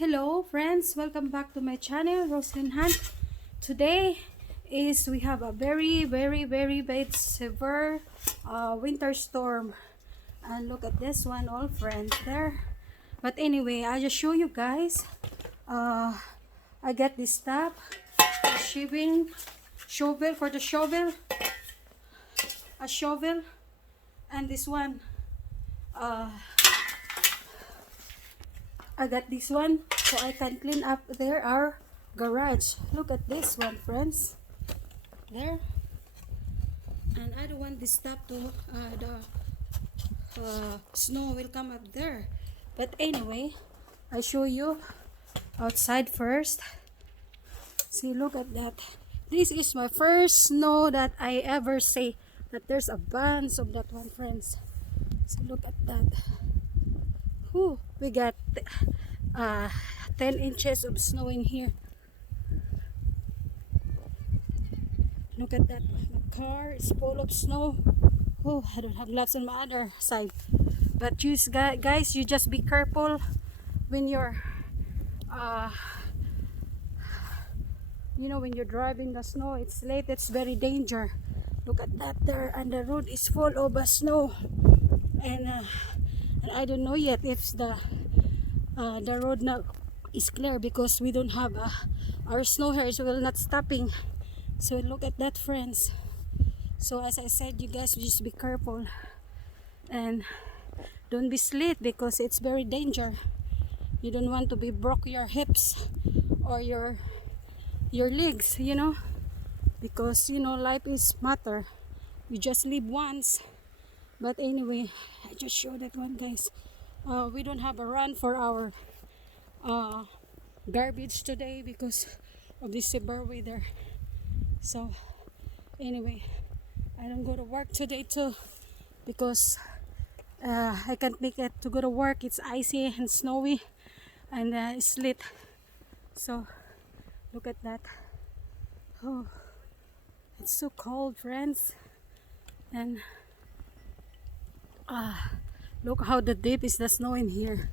Hello friends, welcome back to my channel, Roselyn. Today we have a very bad severe winter storm, and look at this one, all friends there. But anyway, I just show you guys. I got this stuff, a shovel for the shovel, a shovel, and this one. I got this one so I can clean up there our garage. Look at this one, friends. There. And I don't want this stuff to the snow will come up there. But anyway, I show you outside first. See, look at that. This is my first snow that I ever say that there's a bunch of that one, friends. So look at that. Whew, we got 10 inches of snow in here. Look at that. My car is full of snow. Oh, I don't have lots on my other side. But you guys, you just be careful when you're when you're driving the snow. It's late, it's very danger. Look at that there, and the road is full of snow. And I don't know yet if the road now is clear, because we don't have our snow here, so we're not stopping. So look at that, friends. So as I said, you guys just be careful and don't be slip, because it's very danger. You don't want to be broke your hips or your legs, because life is matter. You just live once. But anyway, I just showed that one, guys. We don't have a run for our garbage today because of this severe weather. So anyway, I don't go to work today too, because I can't make it to go to work. It's icy and snowy and it's lit. So look at that. Oh, it's so cold, friends. And look how the deep is the snow in here.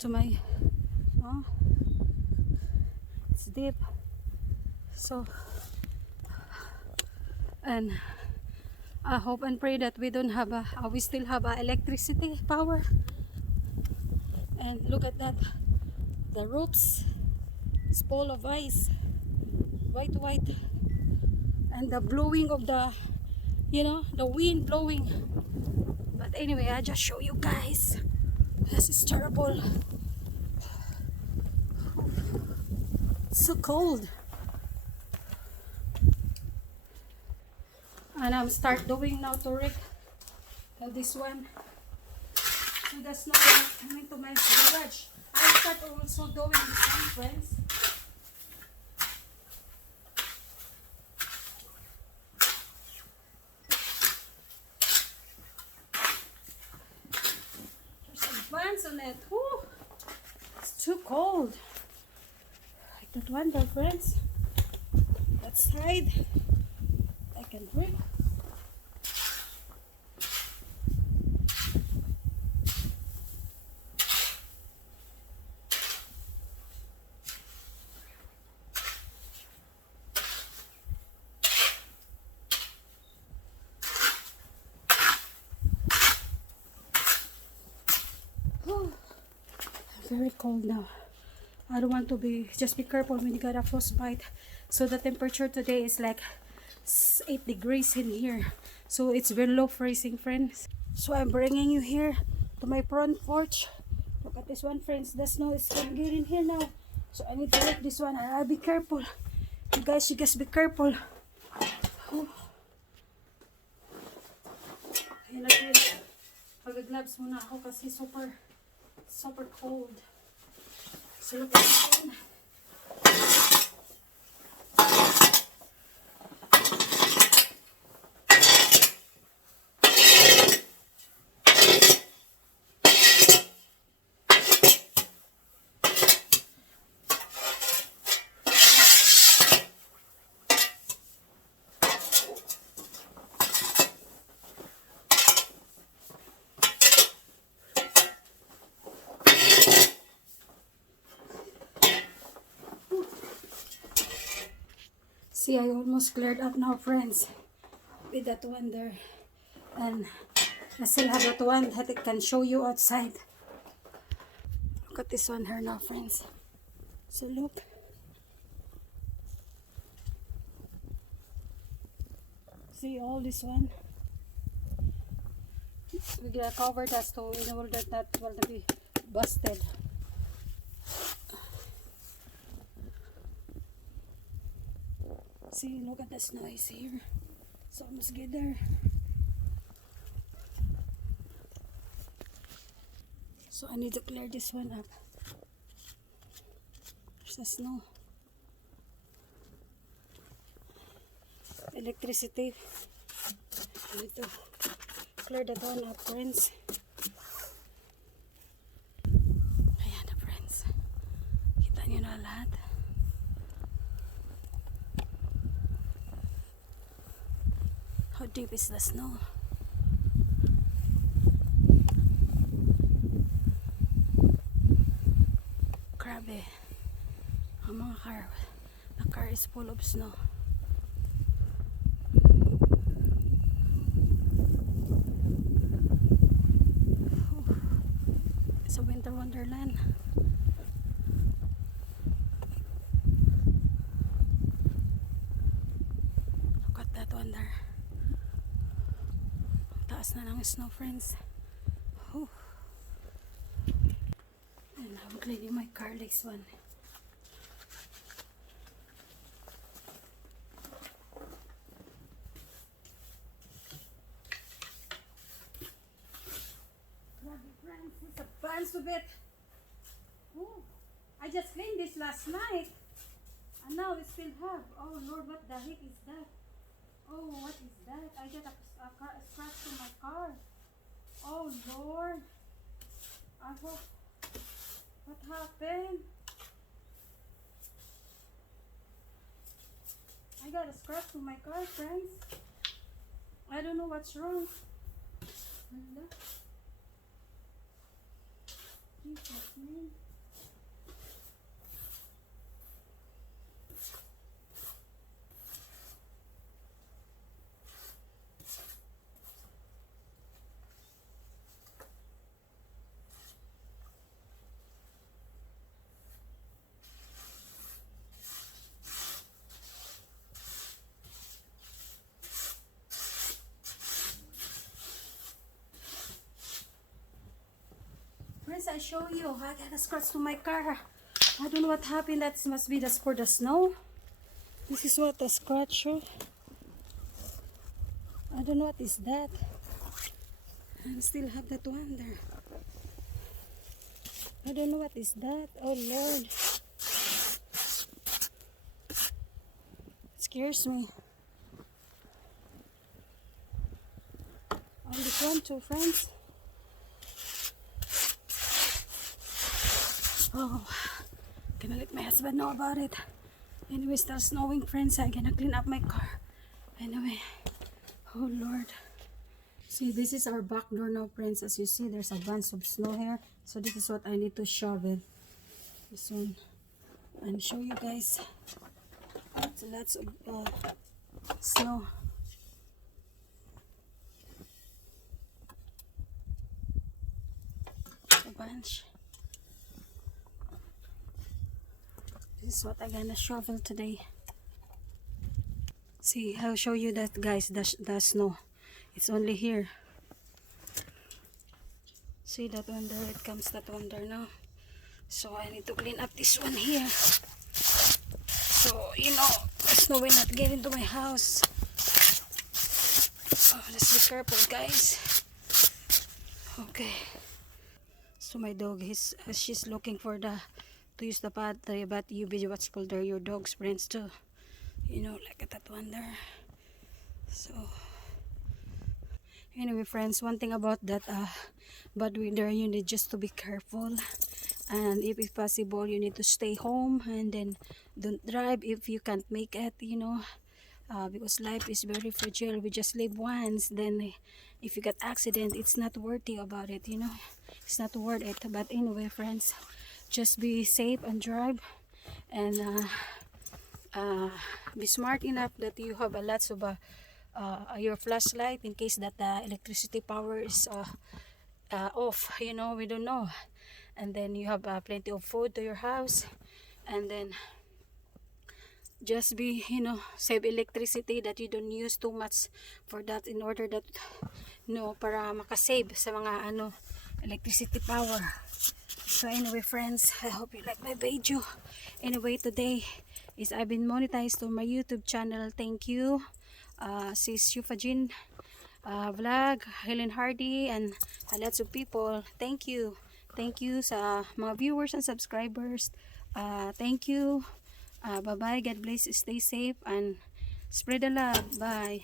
To my it's deep. So and I hope and pray that we don't have we still have electricity power. And look at that, the roofs is full of ice, white, and the blowing of the the wind blowing. But anyway, I just show you guys. This is terrible. It's so cold. And I'm start doing now to rig this one. So that's not coming to my garage. I'll start also doing this one, friends. On it. Whew. It's too cold. Like that one there, friends. That side I can break. Very cold now. I don't want to just be careful when you got a frostbite. So the temperature today is like 8 degrees in here, so it's very low freezing, friends. So I'm bringing you here to my front porch. Look at this one, friends. The snow is getting good in here now, so I need to lift this one, and I'll be careful. You guys be careful. Ayun na, pag-gloves muna ako kasi super cold. So look at this one. See, I almost cleared up now, friends, with that one there. And I still have that one that I can show you outside. Look at this one here now, friends. So look. See all this one. We gotta cover that so in order that that will be busted. See, look at the snow is here. It's almost get there. So I need to clear this one up. There's the snow. Electricity. I need to clear that one up, friends. Ayan na, friends. Kita nyo na lahat. How deep is the snow? Grabe. Ang mga car. The car is full of snow. It's a winter wonderland. Look at that one there. Taas na ng snow, friends. Whew. And I'm cleaning my car this one. Friends, it's a bunch of it. Ooh, I just cleaned this last night. And now it still have. Oh Lord, what the heck is that? Oh, what is that? I got a scratch to my car. Oh Lord. I hope. What happened? I got a scratch to my car, friends. I don't know what's wrong. Jesus name. Friends, I show you. I got a scratch to my car. I don't know what happened. That must be for the snow. This is what the scratch show. I don't know what is that. I still have that one there. I don't know what is that. Oh Lord. It scares me. On this one too, friends. Oh, gonna let my husband know about it. Anyway, it starts snowing, friends. I'm gonna clean up my car. Anyway, oh Lord. See, this is our back door now, friends. As you see, there's a bunch of snow here. So this is what I need to shovel. This one. And show you guys. It's lots of snow. A bunch. This is what I'm gonna shovel today. See, I'll show you that, guys, the snow. It's only here. See that one there? It comes that one there now. So I need to clean up this one here. So, you know, the snow will not get into my house. Oh, let's be careful, guys. Okay. So my dog, she's looking for to use the battery, but you be watchful there, your dog's friends too. You know, like that one there. So anyway, friends, one thing about that bad weather, you need just to be careful, and if it's possible, you need to stay home and then don't drive if you can't make it, you know, because life is very fragile. We just live once. Then if you get accident, it's not worthy about it, you know. It's not worth it. But anyway, friends, just be safe and drive, and be smart enough that you have a lots of your flashlight in case that the electricity power is off, you know, we don't know. And then you have plenty of food to your house, and then just be, you know, save electricity, that you don't use too much for that, in order that, you know, para makasave sa mga ano electricity power. So anyway friends, I hope you like my video. Anyway, today is I've been monetized to my YouTube channel. Thank you, sis Yufajin vlog, Helen Hardy, and lots of people. Thank you sa mga viewers and subscribers. Thank you. Bye bye, God bless, stay safe and spread the love. Bye.